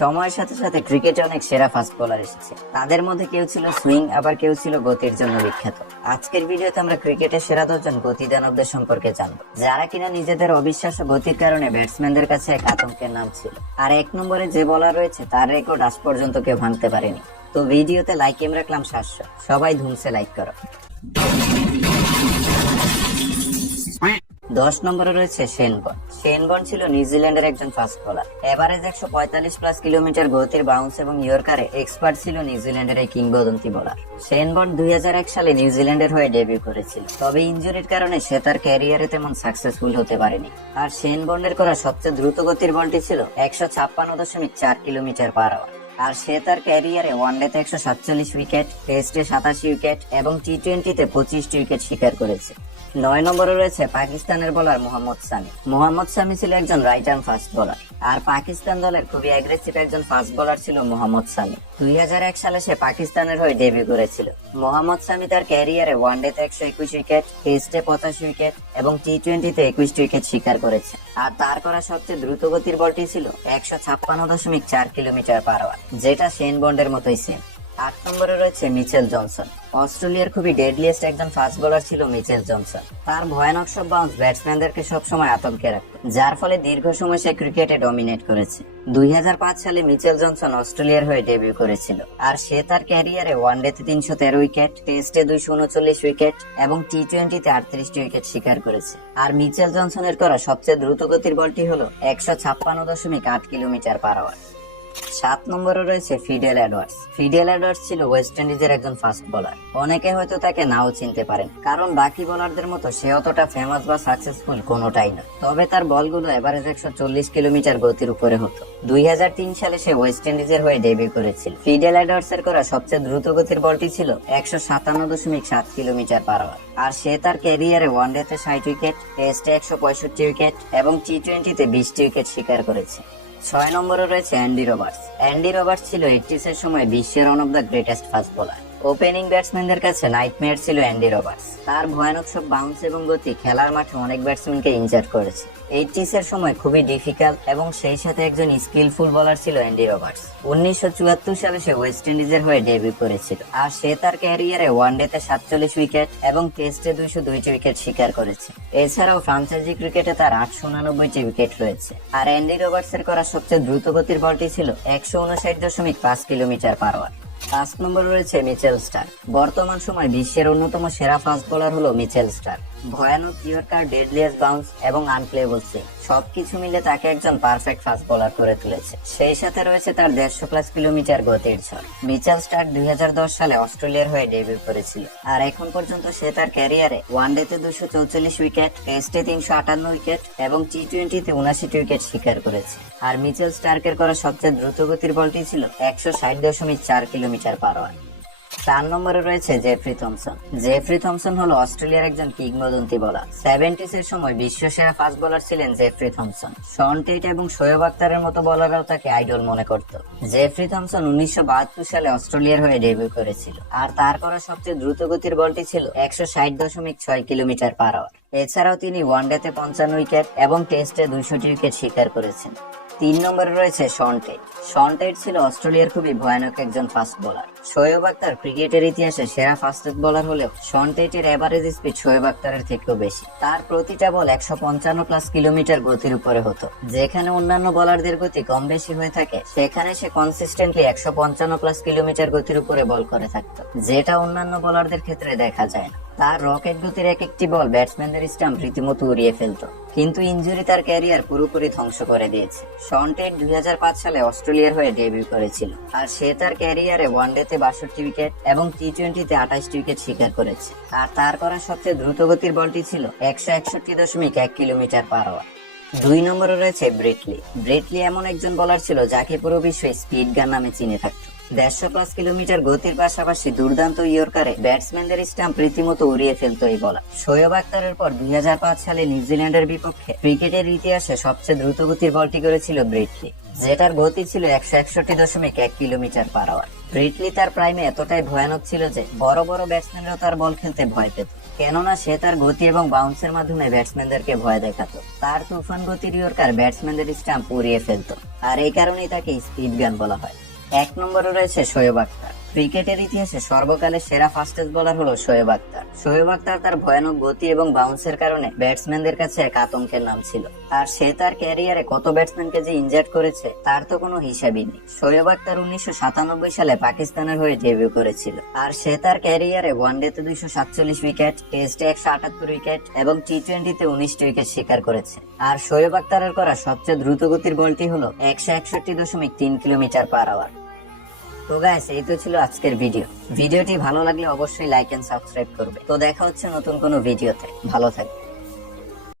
সময়ের সাথে সাথে ক্রিকেটে অনেক সেরা ফাস্ট বোলার এসেছে। তাদের মধ্যে কেউ ছিল সুইং আবার কেউ ছিল গতির জন্য বিখ্যাত। আজকের ভিডিওতে আমরা ক্রিকেটের সেরা দশজন গতি দানবদের সম্পর্কে জানব। যারা কিনা নিজেদের অবিশ্বাস্য গতির কারণে ব্যাটসম্যানদের কাছে এক আতঙ্কের নাম ছিল। আর এক নম্বরে যে বলার রয়েছে, তার রেকর্ড আজ পর্যন্ত কেউ ভাঙতে পারেনি। তো ভিডিওতে লাইক এম রাখলাম সাতশো। সবাই ধুমসে লাইক করো। দশ নম্বরে রয়েছে শেনবন শেনবন ছিল নিউজিল্যান্ডের একজন ফাস্ট বোলার এভারেজ একশো পঁয়তাল্লিশ প্লাস কিলোমিটার গতির বাউন্স এবং ইয়র্কারে এক্সপার্ট ছিল নিউজিল্যান্ডের এই কিংবদন্তি বোলার শেনবন দুই হাজার এক সালে নিউজিল্যান্ডের হয়ে ডেবিউ করেছিল। তবে ইনজুরির কারণে সে তার ক্যারিয়ারে তেমন সাকসেসফুল হতে পারেনি। আর শেনবন্ডের করা সবচেয়ে দ্রুত গতির বলটি ছিল একশো ছাপ্পান্ন দশমিক চার কিলোমিটার পার আওয়ার আর সে তার ক্যারিয়ারে ওয়ানডেতে একশো সাতচল্লিশ উইকেট টেস্টে সাতাশি উইকেট এবং টি টোয়েন্টিতে পঁচিশটি উইকেট শিকার করেছে। নয় নম্বরে রয়েছে পাকিস্তানের বোলার মোহাম্মদ সামি মোহাম্মদ সামি ছিল একজন রাইট আর্ম ফাস্ট বোলার আর পাকিস্তান দলের খুবই অ্যাগ্রেসিভ একজন ফাস্ট বোলার ছিল মোহাম্মদ সামি দুই সালে সে পাকিস্তানের হয়ে ডেবিউ করেছিল। মোহাম্মদ সামি তার ক্যারিয়ারে ওয়ানডেতে একশো একুশ উইকেট টেস্টে পঁচাশি উইকেট এবং টি টোয়েন্টিতে একুশটি উইকেট শিকার করেছে। আর তার করা সবচেয়ে দ্রুত গতির বলটি ছিল একশো ছাপ্পান্ন দশমিক চার কিলোমিটার পার আওয়ার যেটা শেন বন্ডের মতোই সেম আট নম্বরে রয়েছে মিচেল জনসন। অস্ট্রেলিয়ার খুবই ডেডলিয়েস্ট একজন ফাস্ট বোলার ছিল মিচেল জনসন। তার ভয়ানক সব বাউন্স ব্যাটসম্যানদেরকে সবসময় আতঙ্কে রাখত, যার ফলে দীর্ঘ সময় সে ক্রিকেটে ডমিনেট করেছে। দুই সালে মিচেল জনসন অস্ট্রেলিয়ার হয়ে ডেবিউ করেছিল, আর সে তার ক্যারিয়ারে ওয়ানডেতে তিনশো তেরো উইকেট টেস্টে দুইশো উনচল্লিশ উইকেট এবং টি টোয়েন্টিতে আটত্রিশটি উইকেট শিকার করেছে। আর মিচেল জনসনের করা সবচেয়ে দ্রুত গতির বলটি হল একশো ছাপ্পান্ন দশমিক আট কিলোমিটার পার আওয়ার সাত নম্বরে রয়েছে ফিডেল অ্যাডওয়ার্ডস ফিডেল অ্যাডওয়ার্ডস ছিল ওয়েস্ট ইন্ডিজের একজন ফাস্ট বোলার অনেকে হয়তো তাকে নাও চিনতে পারেন, কারণ বাকি বোলারদের মতো সে অতটা ফেমাস বা সাকসেসফুল কোনোটাই না। তবে তার বলগুলো এভারেজ একশো চল্লিশ কিলোমিটার গতির উপরে হতো। দুই হাজার তিন সালে সে ওয়েস্ট ইন্ডিজের হয়ে ডেবিউ করেছিল। ফিডেল অ্যাডওয়ার্ডস এর করা সবচেয়ে দ্রুত গতির বলটি ছিল একশো সাতান্ন দশমিক সাত কিলোমিটার পার আওয়ার আর সে তার ক্যারিয়ারে ওয়ানডেতে ষাট উইকেট টেস্টে একশো পঁয়ষট্টি উইকেট এবং টি টোয়েন্টিতে বিশটি উইকেট শিকার করেছে। ছয় নম্বরে রয়েছে অ্যান্ডি রবার্টস। অ্যান্ডি রবার্টস ছিল এইটিস এর সময় বিশ্বের one of the greatest fast bowler opening ব্যাটসম্যানদের কাছে নাইটমেয়ার ছিল অ্যান্ডি রবার্টস তার ভয়ানক সব বাউন্স এবং গতি খেলার মাঠে অনেক ব্যাটসম্যানকে ইনজার করেছে। এইটিস এর সময় খুবই ডিফিকাল্ট এবং সেই সাথে একজন স্কিলফুল বোলার ছিল অ্যান্ডি রবার্টস উনিশশো চুয়াত্তর সালে সে ওয়েস্ট ইন্ডিজের হয়ে ডেবিউ করেছিল আর সে তার ক্যারিয়ারে ওয়ানডেতে সাতচল্লিশ উইকেট এবং টেস্টে দুইশো দুইটি উইকেট শিকার করেছে। এছাড়াও ফ্রাঞ্চাইজি ক্রিকেটে তার আটশো উনানব্বইটি উইকেট রয়েছে। আর অ্যান্ডি রবার্টস এর করা সবচেয়ে দ্রুত গতির বলটি ছিল একশো উনষাট দশমিক পাঁচ কিলোমিটার পার আওয়ার পাঁচ নম্বর রয়েছে মিচেল স্টার বর্তমান সময় বিশ্বের অন্যতম সেরা ফাস্ট বোলার হলো মিচেল স্টার ভয়ানক ইয়র্কার, ডেডলিয়াস বাউন্স এবং আনপ্লেবল সুইং সবকিছু মিলে তাকে একজন পারফেক্ট ফাস্ট বোলার করে তুলেছে। সেই সাথে রয়েছে তার দেড়শো প্লাস কিলোমিটার গতির ঝড়। মিচেল স্টার দুই হাজার দশ সালে অস্ট্রেলিয়ার হয়ে ডেবিউ করেছিল। আর এখন পর্যন্ত সে তার ক্যারিয়ারে ওয়ানডেতে দুশো চৌচল্লিশ উইকেট, টেস্টে তিনশো আটান্ন উইকেট এবং টি টোয়েন্টিতে উনাশিটি উইকেট শিকার করেছে। আর মিচেল স্টার্কের করা সবচেয়ে দ্রুত গতির বলটি ছিল একশো ষাট দশমিক চার কিলোমিটার পার চার নম্বরে রয়েছে জেফ্রি থমসন জেফ্রি থমসন হলো অস্ট্রেলিয়ার একজন কিংবদন্তি বোলার সেভেন্টিস এর সময় বিশ্ব সেরা ফাস্ট বোলার ছিলেন জেফ্রি থমসন শন টেট এবং শোয়েব আক্তারের মতো বোলাররাও তাকে আইডল মনে করত। জেফ্রি থমসন উনিশশো বাহাত্তর সালে অস্ট্রেলিয়ার হয়ে ডেবিউ করেছিল। আর তার করা সবচেয়ে দ্রুত গতির বলটি ছিল একশো ষাট দশমিক ছয় কিলোমিটার পার আওয়ার এছাড়াও তিনি ওয়ানডেতে পঞ্চান্ন উইকেট এবং টেস্টে দুইশোটি উইকেট শিকার করেছেন। তিন নম্বরে রয়েছে শন টেট শন টেট ছিল অস্ট্রেলিয়ার খুবই ভয়ানক একজন ফাস্ট বোলার শোয়েব আক্তার ক্রিকেটের ইতিহাসে সেরা ফাস্টেস্ট বোলার হলেও শন টেটের এভারেজ স্পিড শোয়েব আক্তারের থেকেও বেশি। তার প্রতিটা বল একশো পঞ্চান্ন প্লাস কিলোমিটার গতির উপরে হতো। যেখানে অন্যান্য বলারদের গতি কম বেশি হয়ে থাকে, সেখানে সে কনসিস্টেন্টলি একশো পঞ্চান্ন প্লাস কিলোমিটার গতির উপরে বল করে থাকতো। যেটা অন্যান্য বলারদের ক্ষেত্রে দেখা যায় না। তার রকেট গতির এক একটি বল ব্যাটসম্যানদের স্টাম্প রীতিমতো উড়িয়ে ফেলতো। কিন্তু ইনজুরি তার ক্যারিয়ার পুরোপুরি ধ্বংস করে দিয়েছে। শন টেট দুই হাজার পাঁচ সালে অস্ট্রেলিয়ার হয়ে ডেবিউ করেছিল। আর সে তার ক্যারিয়ারে ওয়ানডেতে বাষট্টি উইকেট এবং টি টোয়েন্টিতে আঠাশটি উইকেট শিকার করেছে। আর তার করা সবচেয়ে দ্রুতগতির বলটি ছিল একশো একষট্টি দশমিক এক কিলোমিটার পার আওয়ার দুই নম্বরে রয়েছে ব্রেটলি। ব্রেটলি এমন একজন বলার ছিল যাকে পুরো বিশ্বে স্পিড গান নামে চিনে থাকত। দেড়শো প্লাস কিলোমিটার গতির পাশাপাশি দুর্দান্ত ইয়র্কারে ব্যাটসম্যানদের স্টাম্প রীতিমতো উড়িয়ে ফেলতো এই বলার। শোয়েব আক্তারের পর দুই হাজার পাঁচ সালে নিউজিল্যান্ডের বিপক্ষে ক্রিকেটের ইতিহাসে সবচেয়ে দ্রুতগতির বলটি করেছিল ব্রিটলি যেটার গতি ছিল একশো একষট্টি দশমিক এক কিলোমিটার পার আওয়ার ব্রিটলি তার প্রাইমে এতটাই ভয়ানক ছিল যে বড় বড় ব্যাটসম্যানরাও তার বল খেলতে ভয় পেত, কেননা সে তার গতি এবং বাউন্সের মাধ্যমে ব্যাটসম্যানদেরকে ভয় দেখাতো। তার তুফান গতির ইয়র্কার ব্যাটসম্যানদের স্টাম্প উড়িয়ে ফেলতো, আর এই কারণেই তাকে স্পিড গান বলা হয়। এক নম্বরে রয়েছে শোয়েব আক্তার। ক্রিকেটের ইতিহাসে সর্বকালের সেরা ফাস্টেস্ট বোলার হলো শোয়েব আক্তার। শোয়েব আক্তার তার ভয়ানক গতি এবং বাউন্সের কারণে ব্যাটসম্যানদের কাছে এক আতঙ্কের নাম ছিল। আর সে তার ক্যারিয়ারে কত ব্যাটসম্যানকে যে ইনজার্ড করেছে, তার তো কোনো হিসাবই নেই। শোয়েব আক্তার উনিশশো সাতানব্বই সালে পাকিস্তানের হয়ে ডেবিউ করেছিল। আর সে তার ক্যারিয়ারে ওয়ানডেতে দুইশো সাতচল্লিশ উইকেট টেস্টে একশো আটাত্তর উইকেট এবং টি টোয়েন্টিতে উনিশটি উইকেট শিকার করেছে। আর শোয়েব আক্তারের করা সবচেয়ে দ্রুত গতির বলটি হলো একশো একষট্টি দশমিক তিন কিলোমিটার পার আওয়ার তো গাইস এই তো ছিল আজকের ভিডিও ভিডিওটি ভালো লাগলে অবশ্যই লাইক এন্ড সাবস্ক্রাইব করবে। তো দেখা হচ্ছে নতুন কোনো ভিডিওতে ভালো থাকবে।